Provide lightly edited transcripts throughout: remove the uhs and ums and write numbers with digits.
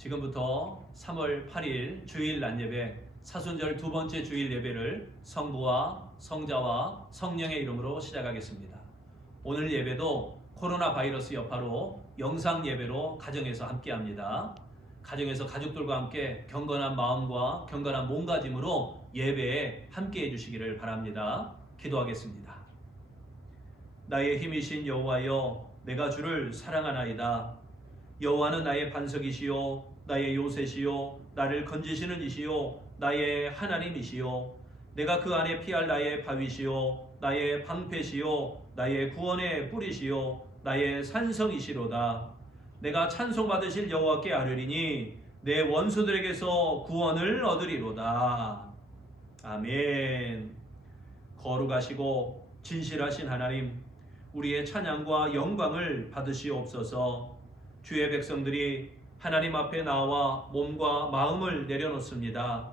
지금부터 3월 8일 주일 낮예배 사순절 두 번째 주일 예배를 성부와 성자와 성령의 이름으로 시작하겠습니다. 오늘 예배도 코로나 바이러스 여파로 영상 예배로 가정에서 함께합니다. 가정에서 가족들과 함께 경건한 마음과 경건한 몸가짐으로 예배에 함께해 주시기를 바랍니다. 기도하겠습니다. 나의 힘이신 여호와여, 내가 주를 사랑하나이다. 여호와는 나의 반석이시요 나의 요새시요 나를 건지시는 이시요 나의 하나님이시요 내가 그 안에 피할 나의 바위시요 나의 방패시요 나의 구원의 뿌리시요 나의 산성이시로다. 내가 찬송받으실 여호와께 아뢰리니 내 원수들에게서 구원을 얻으리로다. 아멘. 거룩하시고 진실하신 하나님, 우리의 찬양과 영광을 받으시옵소서. 주의 백성들이 하나님 앞에 나와 몸과 마음을 내려놓습니다.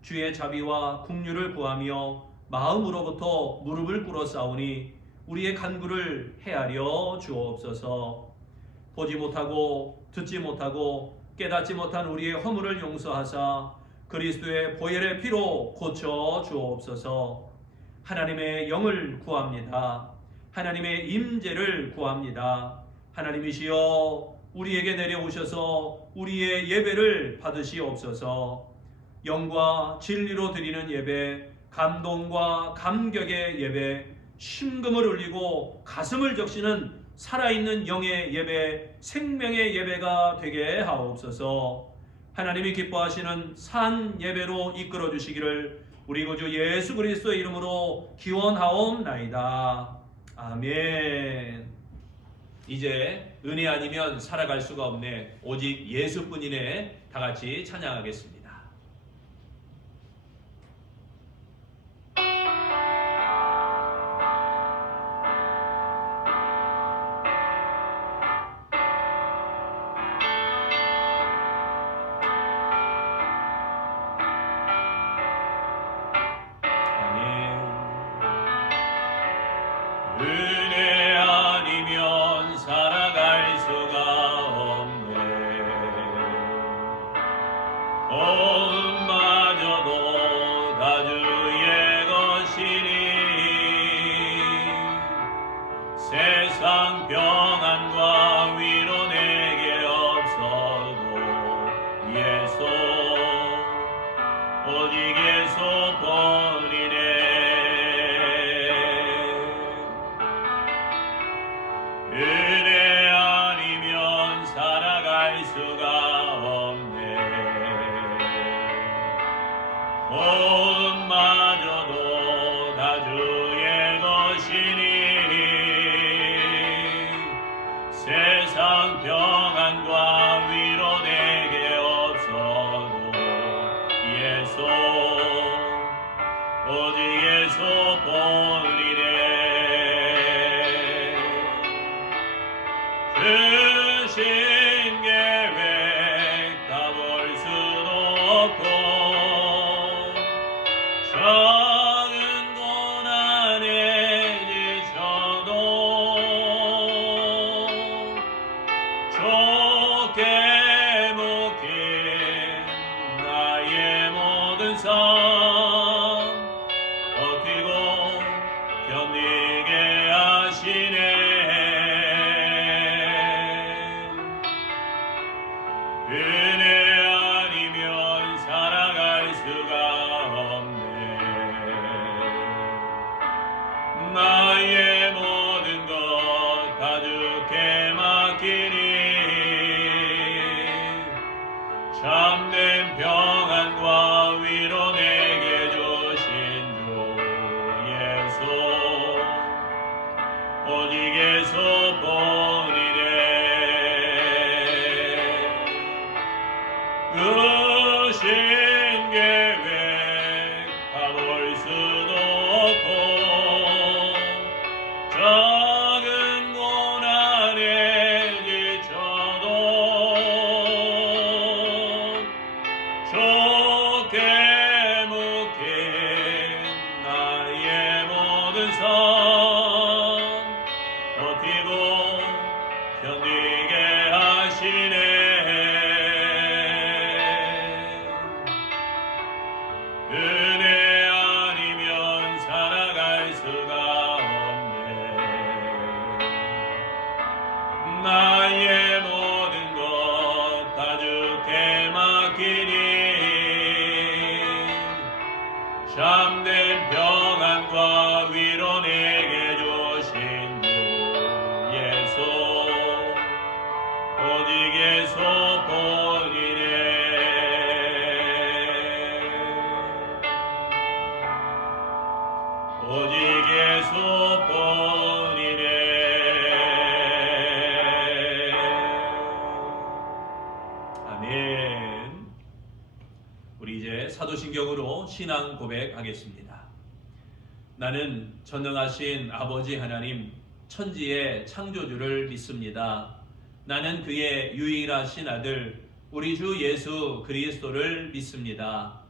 주의 자비와 긍휼을 구하며 마음으로부터 무릎을 꿇어 싸우니 우리의 간구를 헤아려 주옵소서. 보지 못하고 듣지 못하고 깨닫지 못한 우리의 허물을 용서하사 그리스도의 보혈의 피로 고쳐 주옵소서. 하나님의 영을 구합니다. 하나님의 임재를 구합니다. 하나님이시여, 우리에게 내려오셔서 우리의 예배를 받으시옵소서. 영과 진리로 드리는 예배, 감동과 감격의 예배, 심금을 울리고 가슴을 적시는 살아있는 영의 예배, 생명의 예배가 되게 하옵소서. 하나님이 기뻐하시는 산 예배로 이끌어 주시기를 우리 구주 예수 그리스도의 이름으로 기원하옵나이다. 아멘. 이제 은혜 아니면 살아갈 수가 없네, 오직 예수뿐이네. 다 같이 찬양하겠습니다. 은혜 아니면 살아갈 수가 없네. 도움마저도 다 주의 것이니 세상 평안과 위로 내게 없어도 예수, 오직 예수뿐이네. 은혜 아니면 살아갈 수가 없네. 호흡마저도 다 주의 것이니 세상 평안과 위로 내게 없어도 예수, 오직 예수뿐이네. 크신 계획 다 볼 수도 없고 작은 고난에 지쳐도 좋게 묶인 나의 모든 삶 버티고 견디게 하시네. 은혜 아니면 살아갈 수가 없네. 나의 모든 것 다 주께 맡기니 참된 평안과 위로 내게 주신 주 예수, 오직 예수뿐이네. 크신 계획 다 볼 수도 없고 작은 고난에 지쳐도 좋게 묶인 나의 모든 삶 버티고 나의 모든 것 다 주께 맡기니 참된 평안과 위로 내게 주신 주 예수 오직 예수 본이네 오직 예수 본이네 아멘. 우리 이제 사도신경으로 신앙 고백하겠습니다. 나는 전능하신 아버지 하나님 천지의 창조주를 믿습니다. 나는 그의 유일하신 아들 우리 주 예수 그리스도를 믿습니다.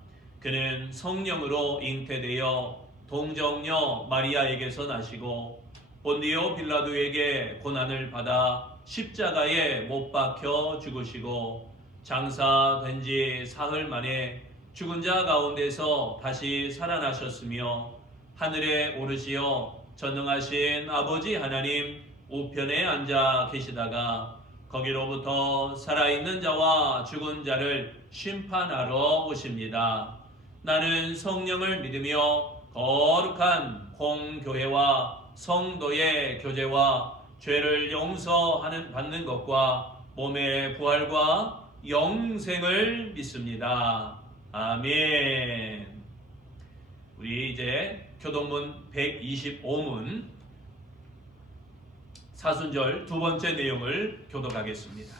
그는 성령으로 잉태되어 동정녀 마리아에게서 나시고 본디오 빌라도에게 고난을 받아 십자가에 못 박혀 죽으시고 장사된 지 사흘 만에 죽은 자 가운데서 다시 살아나셨으며 하늘에 오르시어 전능하신 아버지 하나님 우편에 앉아 계시다가 거기로부터 살아있는 자와 죽은 자를 심판하러 오십니다. 나는 성령을 믿으며 거룩한 공교회와 성도의 교제와 죄를 용서하는 받는 것과 몸의 부활과 영생을 믿습니다. 아멘. 우리 이제 교동문 125문 사순절 두 번째 내용을 교독하겠습니다.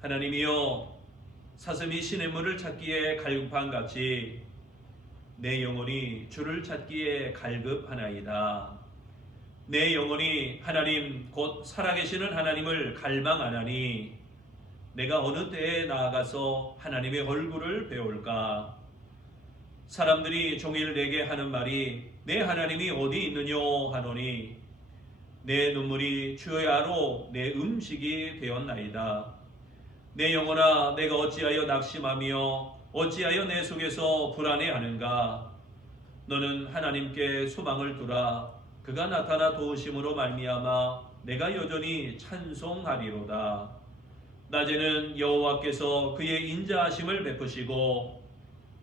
하나님이여 사슴이 시냇물을 찾기에 갈급한 같이 내 영혼이 주를 찾기에 갈급하나이다. 내 영혼이 하나님 곧 살아계시는 하나님을 갈망하나니 내가 어느 때에 나아가서 하나님의 얼굴을 배울까? 사람들이 종일 내게 하는 말이 내 하나님이 어디 있느뇨 하노니 내 눈물이 주야로 내 음식이 되었나이다. 내 영혼아 내가 어찌하여 낙심하며 어찌하여 내 속에서 불안해하는가? 너는 하나님께 소망을 두라. 그가 나타나 도우심으로 말미암아 내가 여전히 찬송하리로다. 낮에는 여호와께서 그의 인자하심을 베푸시고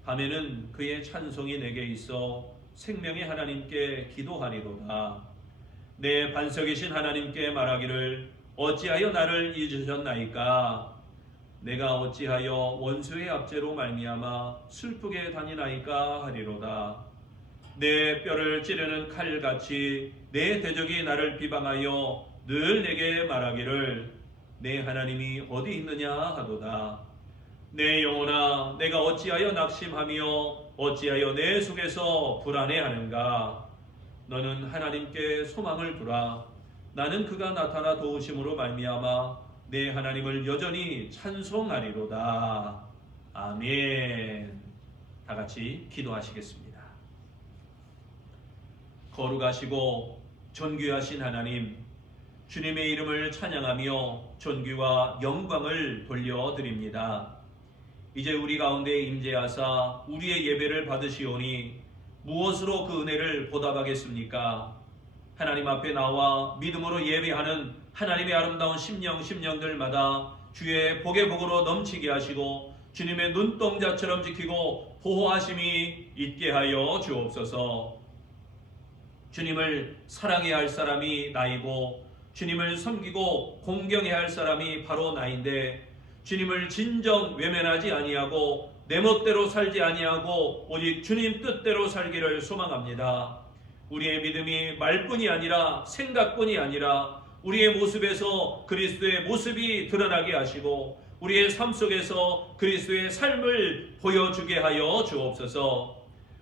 밤에는 그의 찬송이 내게 있어 생명의 하나님께 기도하리로다. 내 반석이신 하나님께 말하기를 어찌하여 나를 잊으셨나이까? 내가 어찌하여 원수의 압제로 말미암아 슬프게 다니나이까 하리로다. 내 뼈를 찌르는 칼같이 내 대적이 나를 비방하여 늘 내게 말하기를 내 하나님이 어디 있느냐 하도다. 내 영혼아 내가 어찌하여 낙심하며 어찌하여 내 속에서 불안해하는가? 너는 하나님께 소망을 두라. 나는 그가 나타나 도우심으로 말미암아 내 하나님을 여전히 찬송하리로다. 아멘. 다 같이 기도하시겠습니다. 거룩하시고 존귀하신 하나님, 주님의 이름을 찬양하며 존귀와 영광을 돌려드립니다. 이제 우리 가운데 임재하사 우리의 예배를 받으시오니 무엇으로 그 은혜를 보답하겠습니까? 하나님 앞에 나와 믿음으로 예배하는 하나님의 아름다운 심령들마다 주의 복의 복으로 넘치게 하시고 주님의 눈동자처럼 지키고 보호하심이 있게 하여 주옵소서. 주님을 사랑해야 할 사람이 나이고 주님을 섬기고 공경해야 할 사람이 바로 나인데 주님을 진정 외면하지 아니하고 내 멋대로 살지 아니하고 오직 주님 뜻대로 살기를 소망합니다. 우리의 믿음이 말뿐이 아니라 생각뿐이 아니라 우리의 모습에서 그리스도의 모습이 드러나게 하시고 우리의 삶 속에서 그리스도의 삶을 보여주게 하여 주옵소서.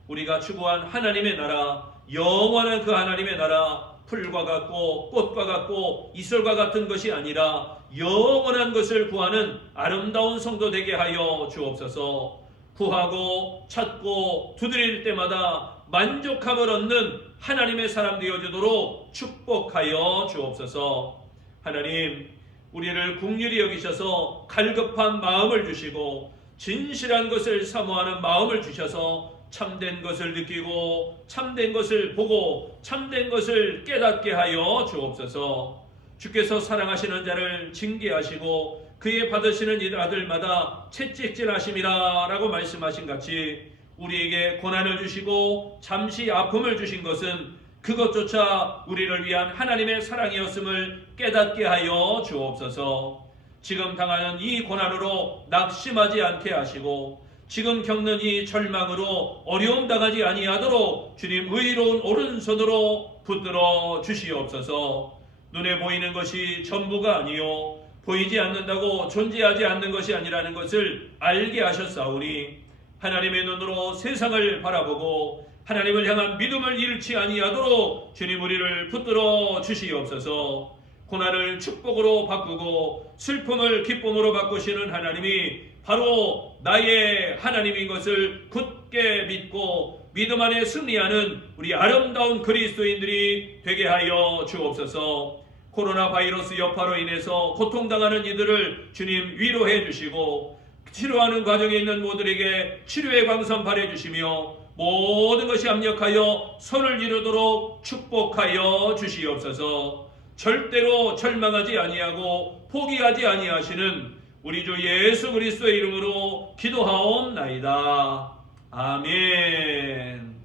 우리가 추구한 하나님의 나라, 영원한 그 하나님의 나라, 풀과 같고 꽃과 같고 이슬과 같은 것이 아니라 영원한 것을 구하는 아름다운 성도 되게 하여 주옵소서. 구하고 찾고 두드릴 때마다 만족함을 얻는 하나님의 사람 되어주도록 축복하여 주옵소서. 하나님, 우리를 긍휼히 여기셔서 갈급한 마음을 주시고 진실한 것을 사모하는 마음을 주셔서 참된 것을 느끼고 참된 것을 보고 참된 것을 깨닫게 하여 주옵소서. 주께서 사랑하시는 자를 징계하시고 그의 받으시는 이 아들마다 채찍질하심이라 라고 말씀하신 같이 우리에게 고난을 주시고 잠시 아픔을 주신 것은 그것조차 우리를 위한 하나님의 사랑이었음을 깨닫게 하여 주옵소서. 지금 당하는 이 고난으로 낙심하지 않게 하시고 지금 겪는 이 절망으로 어려움 당하지 아니하도록 주님 의로운 오른손으로 붙들어 주시옵소서. 눈에 보이는 것이 전부가 아니요 보이지 않는다고 존재하지 않는 것이 아니라는 것을 알게 하셨사오니 하나님의 눈으로 세상을 바라보고 하나님을 향한 믿음을 잃지 아니하도록 주님 우리를 붙들어 주시옵소서. 고난을 축복으로 바꾸고 슬픔을 기쁨으로 바꾸시는 하나님이 바로 나의 하나님인 것을 굳게 믿고 믿음 안에 승리하는 우리 아름다운 그리스도인들이 되게 하여 주옵소서. 코로나 바이러스 여파로 인해서 고통당하는 이들을 주님 위로해 주시고 치료하는 과정에 있는 모두에게 치료의 광선 발해 주시며 모든 것이 합력하여 선을 이루도록 축복하여 주시옵소서. 절대로 절망하지 아니하고 포기하지 아니하시는 우리 주 예수 그리스도의 이름으로 기도하옵나이다. 아멘.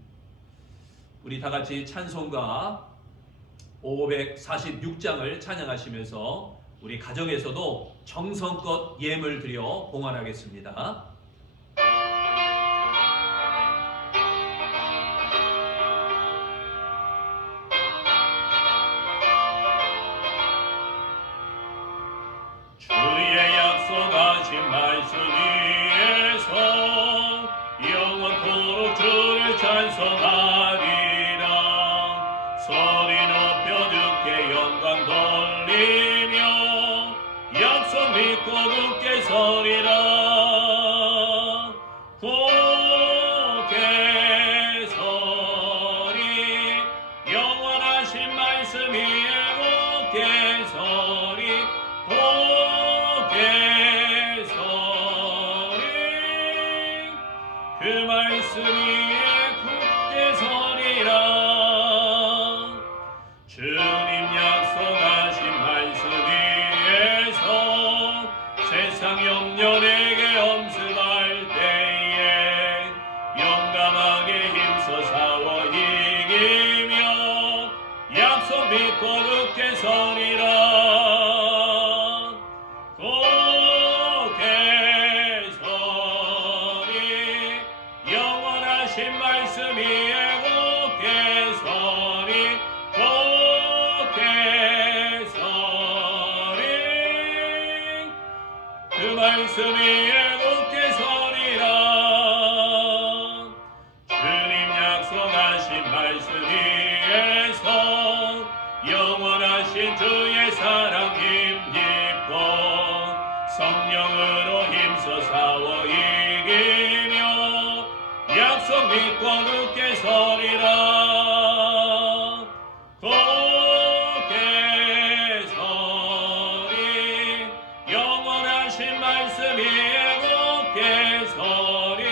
우리 다 같이 찬송가 546장을 찬양하시면서 우리 가정에서도 정성껏 예물 드려 봉헌하겠습니다. 주의 약속하신 말씀 위에서 영원토록 주를 찬송하리라. 소리 높여 주께 영광 돌리며 약속 믿고 굳게 서리라. 굳게 서리 영원하신 말씀 위에 굳게 서리. 굳게 서리 그 말씀 위에 굳게 서리라. 주님 약속하신 말씀 위에서 세상 염려 내게 엄습할 때에 용감하게 힘써 싸워 이기며 약속 믿고 굳게 서리라. 굳게 서리 영원하신 말씀 위에 굳게 서리. 굳게 서리 그 말씀 위에 굳게 서리라. 주님 약속하신 말씀 위에서 영원하신 주의 사랑 힘입고 성령으로 힘써 싸워 이기며 약속 믿고 굳게 서리라. 굳게 서리 영원하신 말씀 위에 굳게 서리.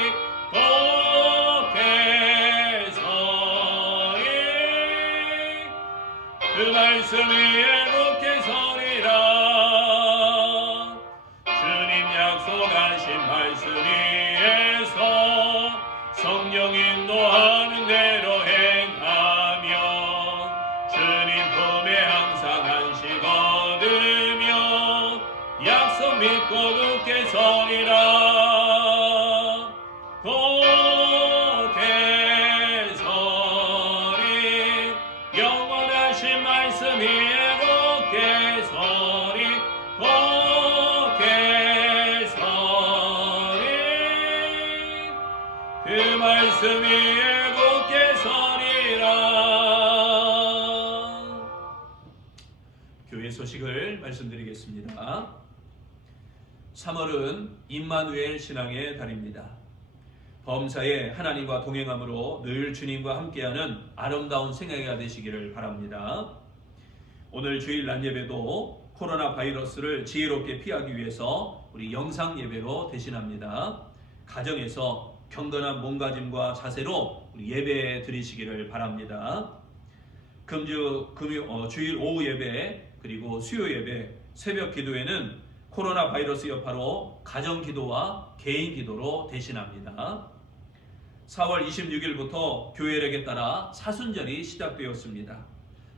굳게 서리 그 말씀 위에 굳게 서리라. 주님 약속하신 말씀 위에서 성령 인도하는 대로 행하며 주님 품에 항상 안식 얻으며 약속 믿고 굳게 서리라. 굳게 서리 영원하신 말씀 위에 굳게 서리. 굳게 서리 그 말씀 위에 굳게 서리라. 교회 소식을 말씀드리겠습니다. 3월은 임마누엘 신앙의 달입니다. 범사에 하나님과 동행함으로 늘 주님과 함께하는 아름다운 생애가 되시기를 바랍니다. 오늘 주일 낮 예배도 코로나 바이러스를 지혜롭게 피하기 위해서 우리 영상 예배로 대신합니다. 가정에서 경건한 몸가짐과 자세로 우리 예배 드리시기를 바랍니다. 주일 오후 예배 그리고 수요 예배, 새벽 기도회는 코로나 바이러스 여파로 가정 기도와 개인 기도로 대신합니다. 4월 26일부터 교회력에 따라 사순절이 시작되었습니다.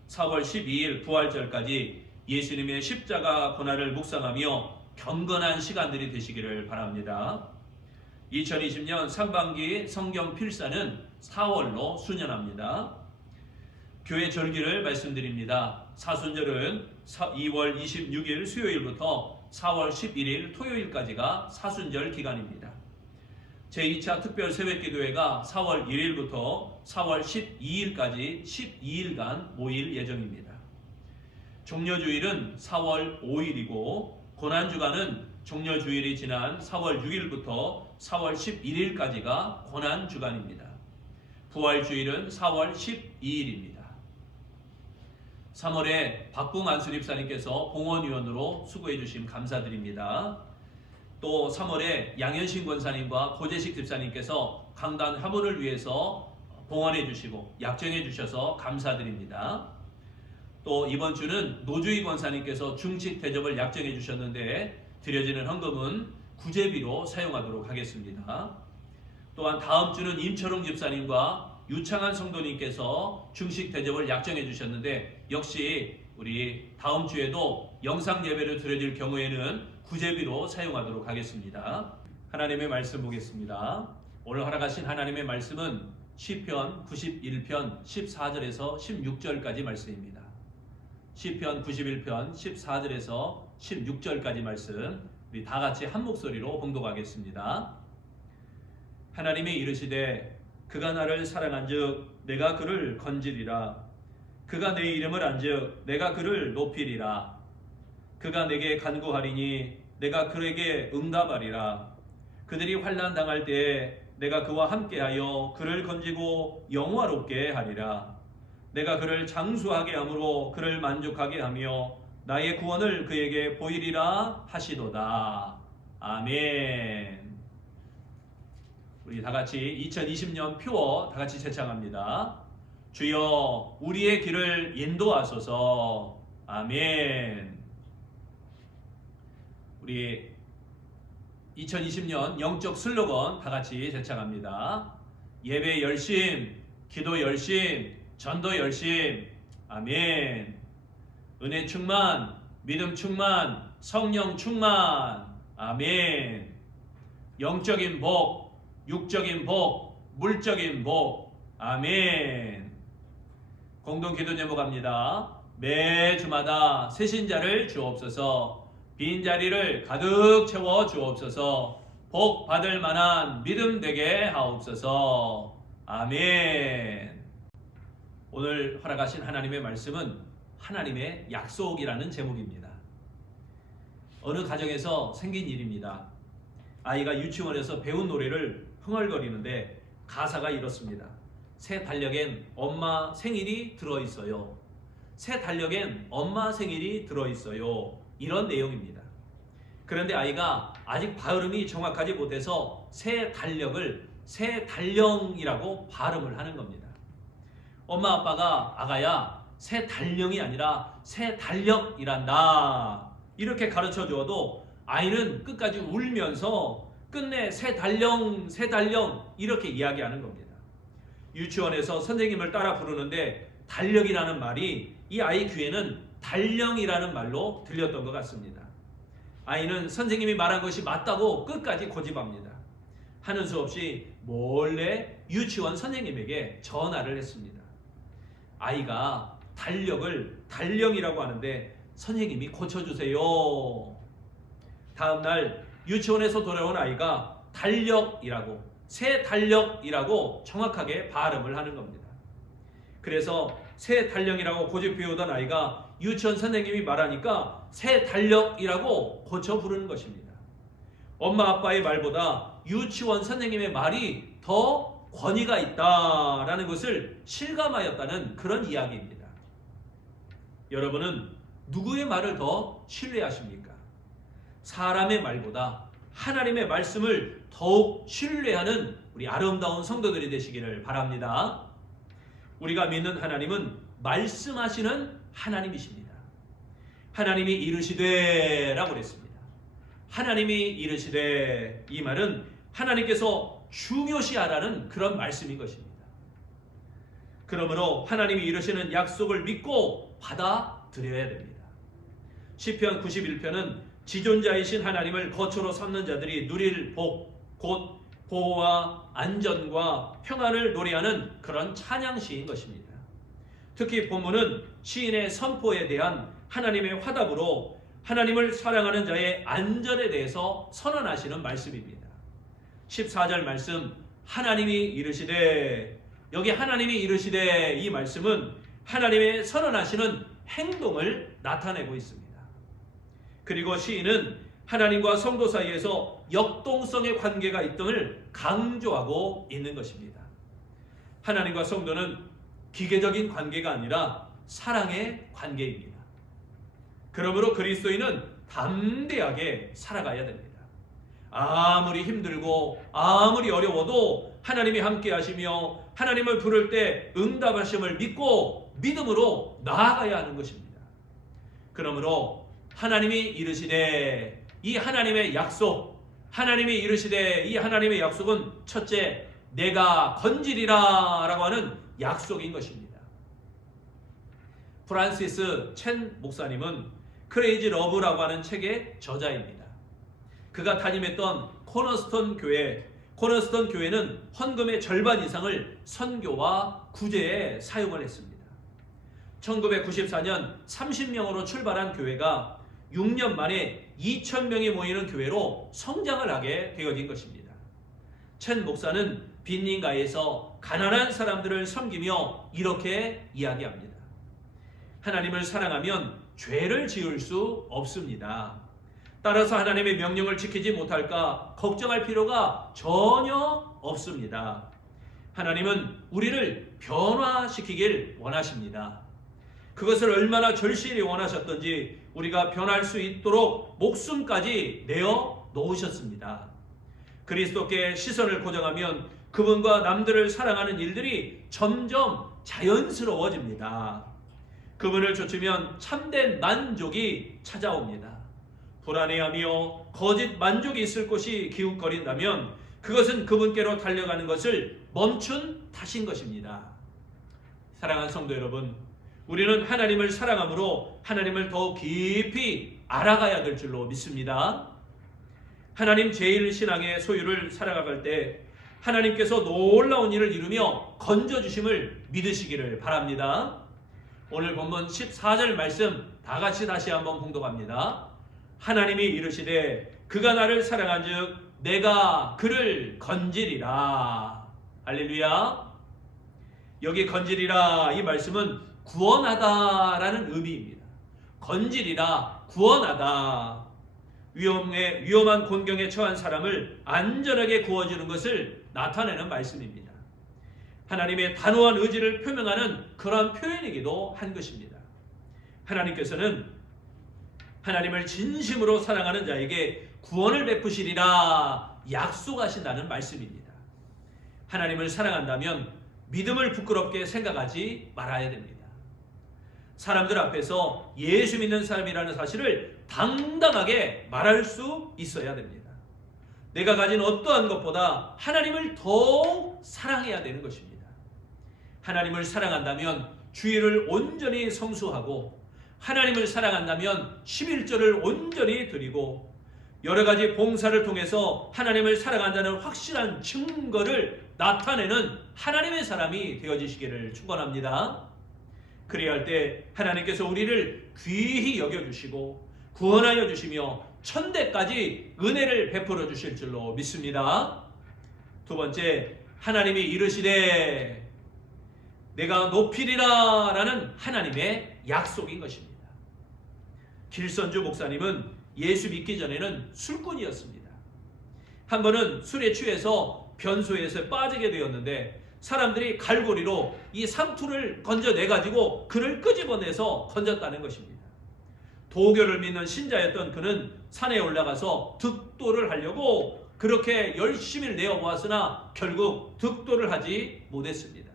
4월 12일 부활절까지 예수님의 십자가 고난을 묵상하며 경건한 시간들이 되시기를 바랍니다. 2020년 상반기 성경 필사는 4월로 수년합니다. 교회 절기를 말씀드립니다. 사순절은 2월 26일 수요일부터 4월 11일 토요일까지가 사순절 기간입니다. 제2차 특별 새벽기도회가 4월 1일부터 4월 12일까지 12일간 모일 예정입니다. 종려주일은 4월 5일이고 고난주간은 종려주일이 지난 4월 6일부터 4월 11일까지가 고난주간입니다. 부활주일은 4월 12일입니다. 3월에 박붕 안수립사님께서 봉헌위원으로 수고해 주심 감사드립니다. 또 3월에 양현신 권사님과 고재식 집사님께서 강단 화분을 위해서 봉헌해 주시고 약정해 주셔서 감사드립니다. 또 이번 주는 노주희 권사님께서 중식 대접을 약정해 주셨는데 드려지는 헌금은 구제비로 사용하도록 하겠습니다. 또한 다음 주는 임철웅 집사님과 유창한 성도님께서 중식 대접을 약정해 주셨는데 역시 우리 다음 주에도 영상 예배를 드려질 경우에는 구제비로 사용하도록 하겠습니다. 하나님의 말씀 보겠습니다. 오늘 허락하신 하나님의 말씀은 시편 91편 14절에서 16절까지 말씀입니다. 시편 91편 14절에서 16절까지 말씀 우리 다 같이 한 목소리로 봉독하겠습니다. 하나님이 이르시되 그가 나를 사랑한즉 내가 그를 건지리라. 그가 내 이름을 안즉 내가 그를 높이리라. 그가 내게 간구하리니 내가 그에게 응답하리라. 그들이 환난 당할 때에 내가 그와 함께하여 그를 건지고 영화롭게 하리라. 내가 그를 장수하게 함으로 그를 만족하게 하며 나의 구원을 그에게 보이리라 하시도다. 아멘. 우리 다 같이 2020년 표어 다 같이 제창합니다. 주여 우리의 길을 인도하소서. 아멘. 우리 2020년 영적 슬로건 다 같이 제창합니다. 예배 열심, 기도 열심, 전도 열심. 아멘. 은혜 충만, 믿음 충만, 성령 충만. 아멘. 영적인 복, 육적인 복, 물적인 복. 아멘. 공동 기도 제목합니다. 매 주마다 새신자를 주옵소서. 빈자리를 가득 채워 주옵소서. 복 받을 만한 믿음 되게 하옵소서. 아멘. 오늘 허락하신 하나님의 말씀은 하나님의 약속이라는 제목입니다. 어느 가정에서 생긴 일입니다. 아이가 유치원에서 배운 노래를 흥얼거리는데 가사가 이렇습니다. 새 달력엔 엄마 생일이 들어있어요. 새 달력엔 엄마 생일이 들어있어요. 이런 내용입니다. 그런데 아이가 아직 발음이 정확하지 못해서 새 달력을 새 달령이라고 발음을 하는 겁니다. 엄마 아빠가 아가야 새 달령이 아니라 새 달력이란다 이렇게 가르쳐 주어도 아이는 끝까지 울면서 끝내 새 달령 이렇게 이야기하는 겁니다. 유치원에서 선생님을 따라 부르는데 달력이라는 말이 이 아이 귀에는 달령이라는 말로 들렸던 것 같습니다. 아이는 선생님이 말한 것이 맞다고 끝까지 고집합니다. 하는 수 없이 몰래 유치원 선생님에게 전화를 했습니다. 아이가 달력을 달령이라고 하는데 선생님이 고쳐주세요. 다음날 유치원에서 돌아온 아이가 달력이라고 새 달력이라고 정확하게 발음을 하는 겁니다. 그래서 새 달령이라고 고집해오던 아이가 유치원 선생님이 말하니까 새 달력이라고 고쳐 부르는 것입니다. 엄마 아빠의 말보다 유치원 선생님의 말이 더 권위가 있다라는 것을 실감하였다는 그런 이야기입니다. 여러분은 누구의 말을 더 신뢰하십니까? 사람의 말보다 하나님의 말씀을 더욱 신뢰하는 우리 아름다운 성도들이 되시기를 바랍니다. 우리가 믿는 하나님은 말씀하시는 하나님이십니다. 하나님이 이르시되 라고 그랬습니다. 하나님이 이르시되, 이 말은 하나님께서 중요시하라는 그런 말씀인 것입니다. 그러므로 하나님이 이루시는 약속을 믿고 받아들여야 됩니다. 시편 91편은 지존자이신 하나님을 거처로 삼는 자들이 누릴 복, 곧 보호와 안전과 평안을 노래하는 그런 찬양시인 것입니다. 특히 본문은 시인의 선포에 대한 하나님의 화답으로 하나님을 사랑하는 자의 안전에 대해서 선언하시는 말씀입니다. 14절 말씀, 하나님이 이르시되, 여기 하나님이 이르시되, 이 말씀은 하나님의 선언하시는 행동을 나타내고 있습니다. 그리고 시인은 하나님과 성도 사이에서 역동성의 관계가 있음을 강조하고 있는 것입니다. 하나님과 성도는 기계적인 관계가 아니라 사랑의 관계입니다. 그러므로 그리스도인은 담대하게 살아가야 됩니다. 아무리 힘들고 아무리 어려워도 하나님이 함께 하시며 하나님을 부를 때 응답하심을 믿고 믿음으로 나아가야 하는 것입니다. 그러므로 하나님이 이르시되, 이 하나님의 약속, 하나님이 이르시되, 이 하나님의 약속은 첫째, 내가 건지리라 라고 하는 약속인 것입니다. 프란시스 첸 목사님은 크레이지 러브라고 하는 책의 저자입니다. 그가 담임했던 코너스톤 교회는 헌금의 절반 이상을 선교와 구제에 사용을 했습니다. 1994년 30명으로 출발한 교회가 6년 만에 2,000명이 모이는 교회로 성장을 하게 되어진 것입니다. 첸 목사는 빈민가에서 가난한 사람들을 섬기며 이렇게 이야기합니다. 하나님을 사랑하면 죄를 지을 수 없습니다. 따라서 하나님의 명령을 지키지 못할까 걱정할 필요가 전혀 없습니다. 하나님은 우리를 변화시키길 원하십니다. 그것을 얼마나 절실히 원하셨던지 우리가 변할 수 있도록 목숨까지 내어 놓으셨습니다. 그리스도께 시선을 고정하면 그분과 남들을 사랑하는 일들이 점점 자연스러워집니다. 그분을 좇으면 참된 만족이 찾아옵니다. 불안해하며 거짓 만족이 있을 곳이 기웃거린다면 그것은 그분께로 달려가는 것을 멈춘 탓인 것입니다. 사랑하는 성도 여러분, 우리는 하나님을 사랑함으로 하나님을 더욱 깊이 알아가야 될 줄로 믿습니다. 하나님 제1신앙의 소유를 살아갈 때 하나님께서 놀라운 일을 이루며 건져주심을 믿으시기를 바랍니다. 오늘 본문 14절 말씀 다 같이 다시 한번 봉독합니다. 하나님이 이르시되 그가 나를 사랑한즉 내가 그를 건지리라. 할렐루야. 여기 건지리라, 이 말씀은 구원하다라는 의미입니다. 건지리라, 구원하다. 위험한 곤경에 처한 사람을 안전하게 구워주는 것을 나타내는 말씀입니다. 하나님의 단호한 의지를 표명하는 그러한 표현이기도 한 것입니다. 하나님께서는 하나님을 진심으로 사랑하는 자에게 구원을 베푸시리라 약속하신다는 말씀입니다. 하나님을 사랑한다면 믿음을 부끄럽게 생각하지 말아야 됩니다. 사람들 앞에서 예수 믿는 사람이라는 사실을 당당하게 말할 수 있어야 됩니다. 내가 가진 어떠한 것보다 하나님을 더욱 사랑해야 되는 것입니다. 하나님을 사랑한다면 주일을 온전히 성수하고, 하나님을 사랑한다면 11조를 온전히 드리고, 여러 가지 봉사를 통해서 하나님을 사랑한다는 확실한 증거를 나타내는 하나님의 사람이 되어지시기를 축원합니다. 그래야 할 때 하나님께서 우리를 귀히 여겨주시고 구원하여 주시며 천대까지 은혜를 베풀어 주실 줄로 믿습니다. 두 번째, 하나님이 이르시되 내가 높이리라 라는 하나님의 약속인 것입니다. 길선주 목사님은 예수 믿기 전에는 술꾼이었습니다. 한 번은 술에 취해서 변소에서 빠지게 되었는데 사람들이 갈고리로 이 상투를 건져내가지고 그를 끄집어내서 건졌다는 것입니다. 도교를 믿는 신자였던 그는 산에 올라가서 득도를 하려고 그렇게 열심히 내어보았으나 결국 득도를 하지 못했습니다.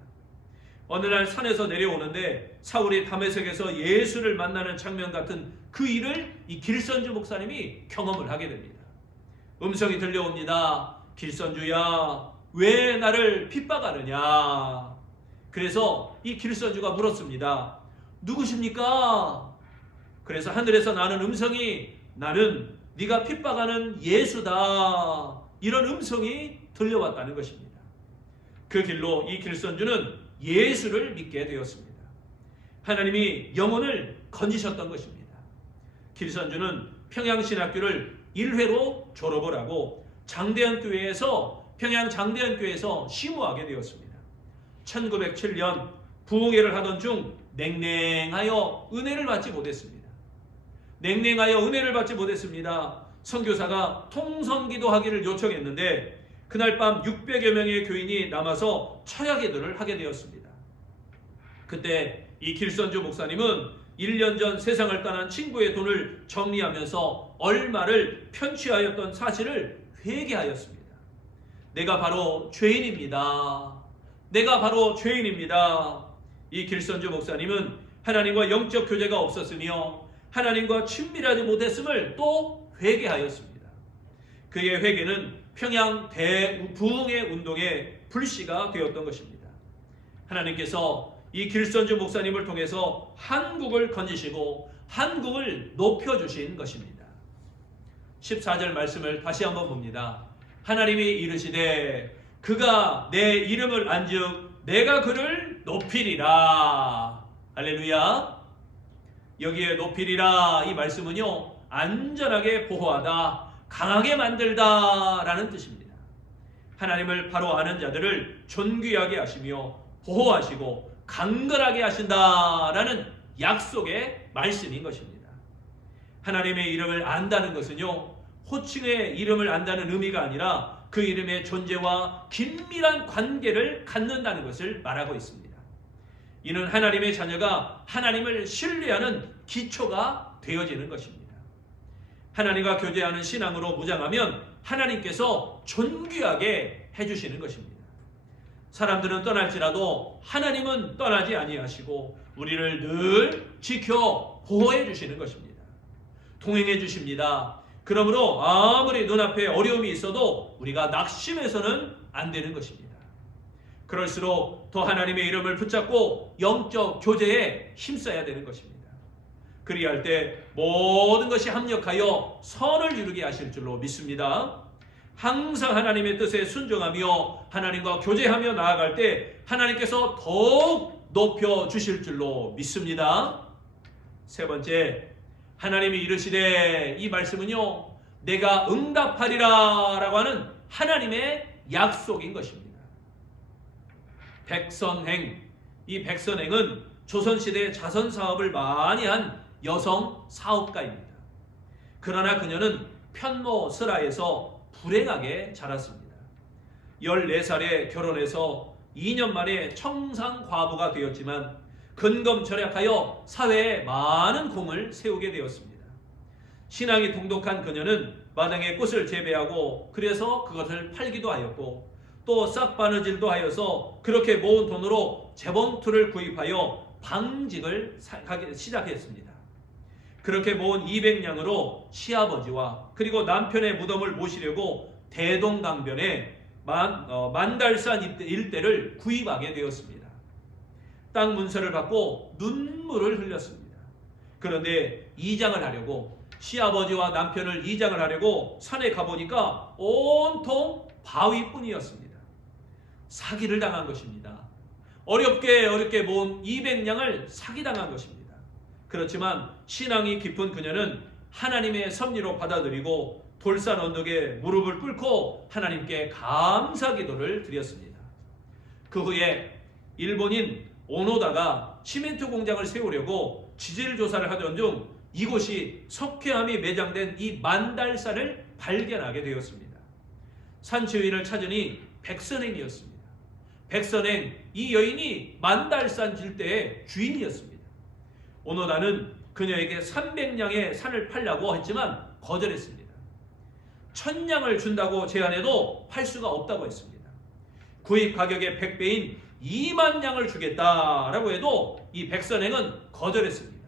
어느 날 산에서 내려오는데 사울이 다메섹에서 예수를 만나는 장면 같은 그 일을 이 길선주 목사님이 경험을 하게 됩니다. 음성이 들려옵니다. 길선주야, 왜 나를 핍박하느냐? 그래서 이 길선주가 물었습니다. 누구십니까? 그래서 하늘에서 나는 음성이, 나는 네가 핍박하는 예수다, 이런 음성이 들려왔다는 것입니다. 그 길로 이 길선주는 예수를 믿게 되었습니다. 하나님이 영혼을 건지셨던 것입니다. 길선주는 평양신학교를 1회로 졸업을 하고 평양 장대현교회에서 심우하게 되었습니다. 1907년 부흥회를 하던 중 냉랭하여 은혜를 받지 못했습니다. 선교사가 통성기도하기를 요청했는데 그날 밤 600여 명의 교인이 남아서 철야기도를 하게 되었습니다. 그때 이 길선주 목사님은 1년 전 세상을 떠난 친구의 돈을 정리하면서 얼마를 편취하였던 사실을 회개하였습니다. 내가 바로 죄인입니다. 이 길선주 목사님은 하나님과 영적 교제가 없었으며 하나님과 친밀하지 못했음을 또 회개하였습니다. 그의 회개는 평양 대부흥회 운동의 불씨가 되었던 것입니다. 하나님께서 이 길선주 목사님을 통해서 한국을 건지시고 한국을 높여주신 것입니다. 14절 말씀을 다시 한번 봅니다. 하나님이 이르시되 그가 내 이름을 안즉 내가 그를 높이리라. 할렐루야. 여기에 높이리라 이 말씀은요, 안전하게 보호하다, 강하게 만들다 라는 뜻입니다. 하나님을 바로 아는 자들을 존귀하게 하시며 보호하시고 강건하게 하신다라는 약속의 말씀인 것입니다. 하나님의 이름을 안다는 것은요, 호칭의 이름을 안다는 의미가 아니라 그 이름의 존재와 긴밀한 관계를 갖는다는 것을 말하고 있습니다. 이는 하나님의 자녀가 하나님을 신뢰하는 기초가 되어지는 것입니다. 하나님과 교제하는 신앙으로 무장하면 하나님께서 존귀하게 해주시는 것입니다. 사람들은 떠날지라도 하나님은 떠나지 아니하시고 우리를 늘 지켜 보호해 주시는 것입니다. 동행해 주십니다. 그러므로 아무리 눈앞에 어려움이 있어도 우리가 낙심해서는 안 되는 것입니다. 그럴수록 더 하나님의 이름을 붙잡고 영적 교제에 힘써야 되는 것입니다. 그리할 때 모든 것이 합력하여 선을 이루게 하실 줄로 믿습니다. 항상 하나님의 뜻에 순종하며 하나님과 교제하며 나아갈 때 하나님께서 더욱 높여주실 줄로 믿습니다. 세 번째, 하나님이 이르시되, 이 말씀은요, 내가 응답하리라 라고 하는 하나님의 약속인 것입니다. 백선행, 이 백선행은 조선시대 자선사업을 많이 한 여성 사업가입니다. 그러나 그녀는 편모스라에서 불행하게 자랐습니다. 14살에 결혼해서 2년 만에 청산과부가 되었지만 근검절약하여 사회에 많은 공을 세우게 되었습니다. 신앙이 동독한 그녀는 마당에 꽃을 재배하고 그래서 그것을 팔기도 하였고 또 싹바느질도 하여서 그렇게 모은 돈으로 재봉틀을 구입하여 방직을 시작했습니다. 그렇게 모은 200냥으로 시아버지와 그리고 남편의 무덤을 모시려고 대동강변에 만달산 일대를 구입하게 되었습니다. 땅 문서를 받고 눈물을 흘렸습니다. 그런데 이장을 하려고 시아버지와 남편을 이장을 하려고 산에 가보니까 온통 바위뿐이었습니다. 사기를 당한 것입니다. 어렵게 모은 200냥을 사기당한 것입니다. 그렇지만 신앙이 깊은 그녀는 하나님의 섭리로 받아들이고 돌산 언덕에 무릎을 꿇고 하나님께 감사기도를 드렸습니다. 그 후에 일본인 오노다가 시멘트 공장을 세우려고 지질 조사를 하던 중 이곳이 석회암이 매장된 이 만달산을 발견하게 되었습니다. 산 주위를 찾으니 백선행이었습니다. 백선행, 이 여인이 만달산 질대의 주인이었습니다. 오노다는 그녀에게 300냥의 산을 팔라고 했지만 거절했습니다. 1000냥을 준다고 제안해도 팔 수가 없다고 했습니다. 구입 가격의 100배인 2만 양을 주겠다라고 해도 이 백선행은 거절했습니다.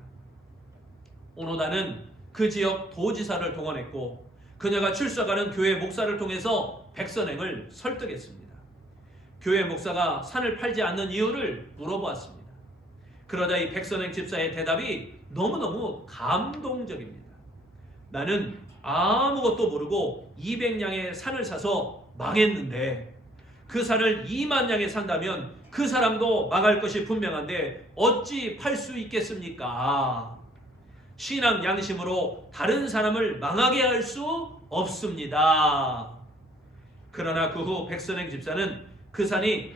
오노다는 그 지역 도지사를 동원했고 그녀가 출석하는 교회 목사를 통해서 백선행을 설득했습니다. 교회 목사가 산을 팔지 않는 이유를 물어보았습니다. 그러자 이 백선행 집사의 대답이 너무너무 감동적입니다. 나는 아무것도 모르고 200냥의 산을 사서 망했는데 그 산을 2만 냥에 산다면 그 사람도 망할 것이 분명한데 어찌 팔 수 있겠습니까? 신앙 양심으로 다른 사람을 망하게 할 수 없습니다. 그러나 그 후 백선행 집사는 그 산이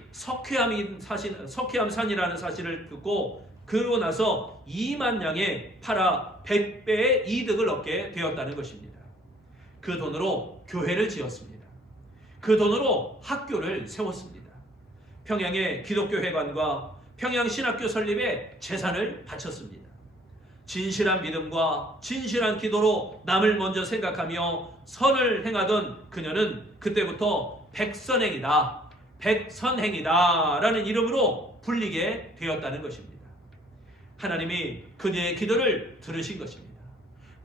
석회암산이라는 사실을 듣고 그러고 나서 2만 냥에 팔아 100배의 이득을 얻게 되었다는 것입니다. 그 돈으로 교회를 지었습니다. 그 돈으로 학교를 세웠습니다. 평양의 기독교회관과 평양신학교 설립에 재산을 바쳤습니다. 진실한 믿음과 진실한 기도로 남을 먼저 생각하며 선을 행하던 그녀는 그때부터 백선행이다, 백선행이다 라는 이름으로 불리게 되었다는 것입니다. 하나님이 그녀의 기도를 들으신 것입니다.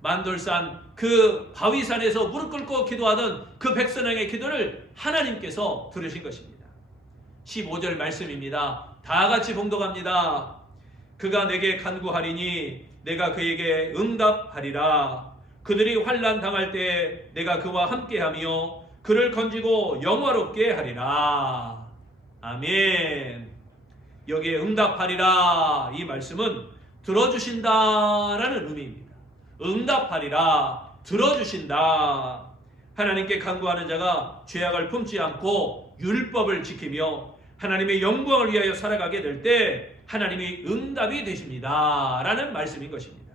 만돌산 그 바위산에서 무릎 꿇고 기도하던 그 백선행의 기도를 하나님께서 들으신 것입니다. 15절 말씀입니다. 다 같이 봉독합니다. 그가 내게 간구하리니 내가 그에게 응답하리라. 그들이 환난 당할 때 내가 그와 함께하며 그를 건지고 영화롭게 하리라. 아멘. 여기에 응답하리라 이 말씀은 들어주신다라는 의미입니다. 응답하리라, 들어주신다. 하나님께 간구하는 자가 죄악을 품지 않고 율법을 지키며 하나님의 영광을 위하여 살아가게 될 때 하나님이 응답이 되십니다 라는 말씀인 것입니다.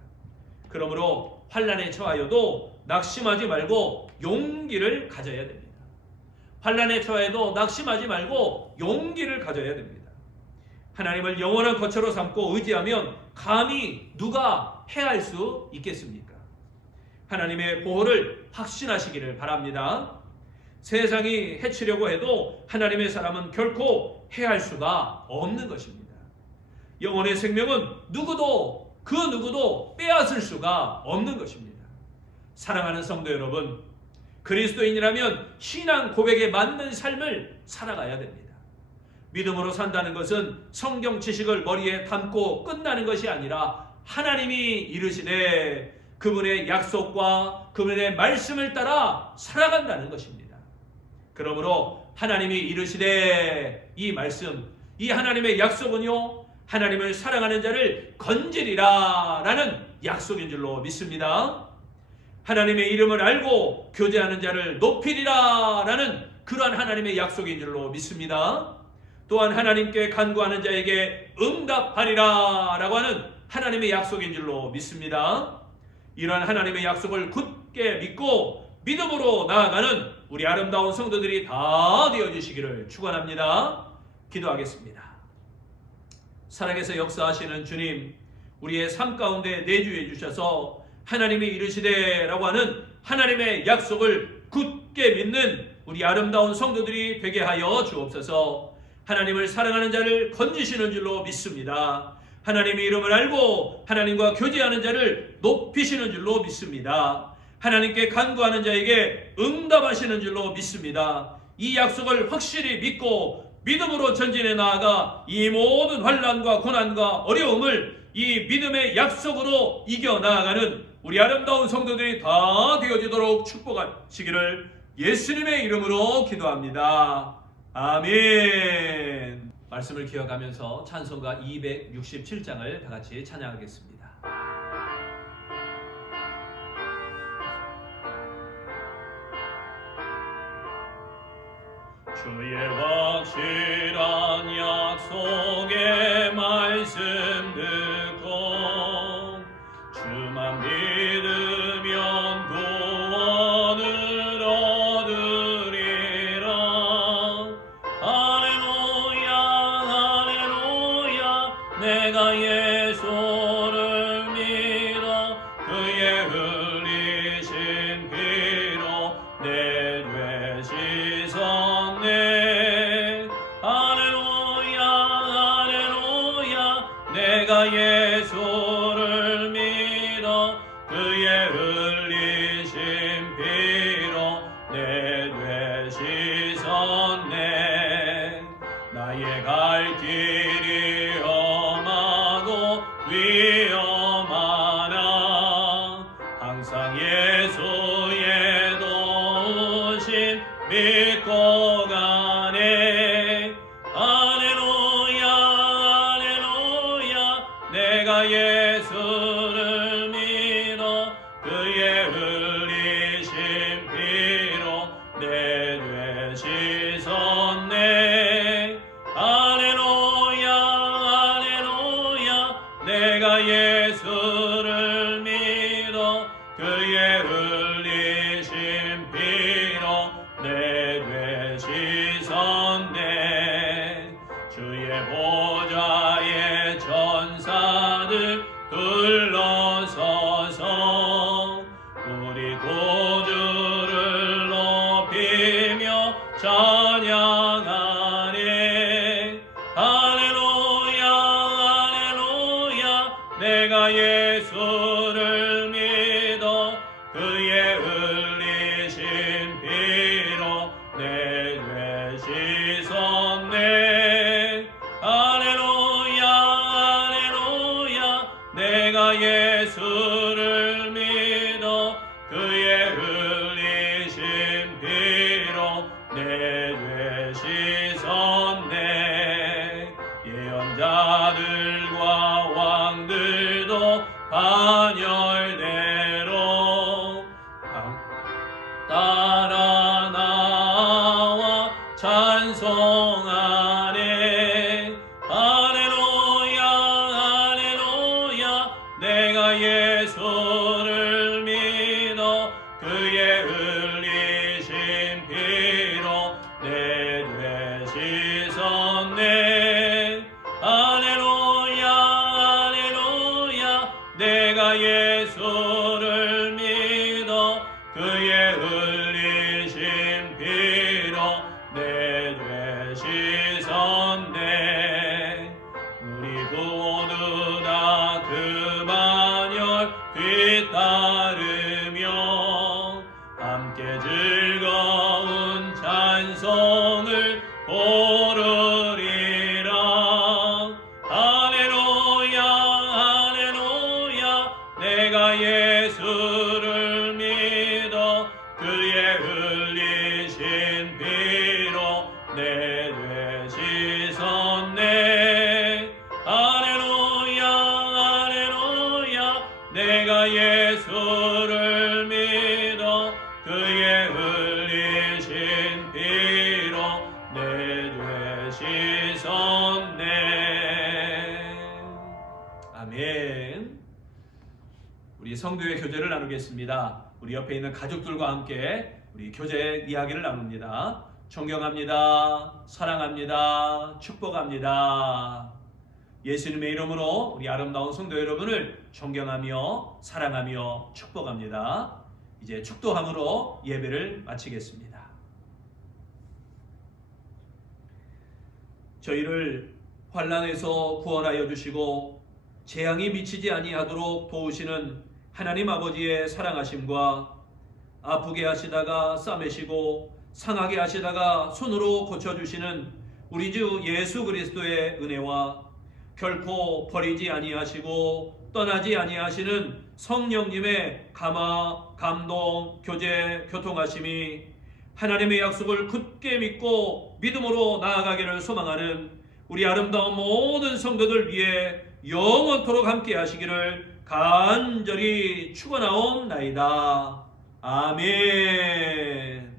그러므로 환난에 처하여도 낙심하지 말고 용기를 가져야 됩니다. 환난에 처해도 낙심하지 말고 용기를 가져야 됩니다. 하나님을 영원한 거처로 삼고 의지하면 감히 누가 해할 수 있겠습니까? 하나님의 보호를 확신하시기를 바랍니다. 세상이 해치려고 해도 하나님의 사람은 결코 해할 수가 없는 것입니다. 영혼의 생명은 누구도 그 누구도 빼앗을 수가 없는 것입니다. 사랑하는 성도 여러분, 그리스도인이라면 신앙 고백에 맞는 삶을 살아가야 됩니다. 믿음으로 산다는 것은 성경 지식을 머리에 담고 끝나는 것이 아니라 하나님이 이르시되 그분의 약속과 그분의 말씀을 따라 살아간다는 것입니다. 그러므로 하나님이 이르시되 이 말씀, 이 하나님의 약속은요, 하나님을 사랑하는 자를 건지리라 라는 약속인 줄로 믿습니다. 하나님의 이름을 알고 교제하는 자를 높이리라 라는 그러한 하나님의 약속인 줄로 믿습니다. 또한 하나님께 간구하는 자에게 응답하리라 라고 하는 하나님의 약속인 줄로 믿습니다. 이러한 하나님의 약속을 굳게 믿고 믿음으로 나아가는 우리 아름다운 성도들이 다 되어주시기를 축원합니다. 기도하겠습니다. 살아계서 역사하시는 주님, 우리의 삶 가운데 내주해 주셔서 하나님이 이르시되 라고 하는 하나님의 약속을 굳게 믿는 우리 아름다운 성도들이 되게 하여 주옵소서. 하나님을 사랑하는 자를 건지시는 줄로 믿습니다. 하나님의 이름을 알고 하나님과 교제하는 자를 높이시는 줄로 믿습니다. 하나님께 간구하는 자에게 응답하시는 줄로 믿습니다. 이 약속을 확실히 믿고 믿음으로 전진해 나아가 이 모든 환난과 고난과 어려움을 이 믿음의 약속으로 이겨나가는 우리 아름다운 성도들이 다 되어지도록 축복하시기를 예수님의 이름으로 기도합니다. 아멘. 말씀을 기억하면서 찬송가 267장을 다 같이 찬양하겠습니다. 주의 확실한 약속의 말씀 듣고 주만 믿으면 구원을 얻으리라. 할렐루야 할렐루야 내가 예수를 믿어 그의 흘리신 피로 내 죄 씻었네. 할렐루야 그의 흘리신 피로 내 죄 씻었네. 할렐루야 할렐루야 내가 예수를 믿어 그의 흘리신 피로 내 죄 씻었네. 주의 보좌에 천사들 둘러서서 우리 구주를 높이며 찬양하네. 할렐루야 할렐루야 내가 예수를 믿어 그의 흘리신 피로 내 죄 씻었네. 할렐루야 할렐루야 내가 예수를 믿어 그의 흘리신 피로 내 죄 씻었네. 예언자들과 왕들도 반열대로 따라 나와 찬송하네. 할렐루야 할렐루야 내가 예수를 믿어 그의 흘리신 피로 내 죄 씻었네. 할렐루야 할렐루야 내가 예수를 믿어 그의 흘리신 피로 내 죄 씻었네. 우리 모두 다 그 반열 뒤따르며 함께 즐거운 찬송을 부르리라. 할렐루야 할렐루야 내가 예수를 믿어 그의 흘리신 피로 내 죄 씻었네. 할렐루야 할렐루야 내가 예수를 믿어 그의 흘리신 피로 내 죄 씻었네. 아멘. 우리 성도의 교제를 나누겠습니다. 우리 옆에 있는 가족들과 함께 우리 교제 이야기를 나눕니다. 존경합니다. 사랑합니다. 축복합니다. 예수님의 이름으로 우리 아름다운 성도 여러분을 존경하며 사랑하며 축복합니다. 이제 축도함으로 예배를 마치겠습니다. 저희를 환난에서 구원하여 주시고 재앙이 미치지 아니하도록 도우시는 하나님 아버지의 사랑하심과 아프게 하시다가 싸매시고 상하게 하시다가 손으로 고쳐주시는 우리 주 예수 그리스도의 은혜와 결코 버리지 아니하시고 떠나지 아니하시는 성령님의 감화, 감동, 교제, 교통하심이 하나님의 약속을 굳게 믿고 믿음으로 나아가기를 소망하는 우리 아름다운 모든 성도들 위해 영원토록 함께 하시기를 간절히 축원하옵나이다. 아멘.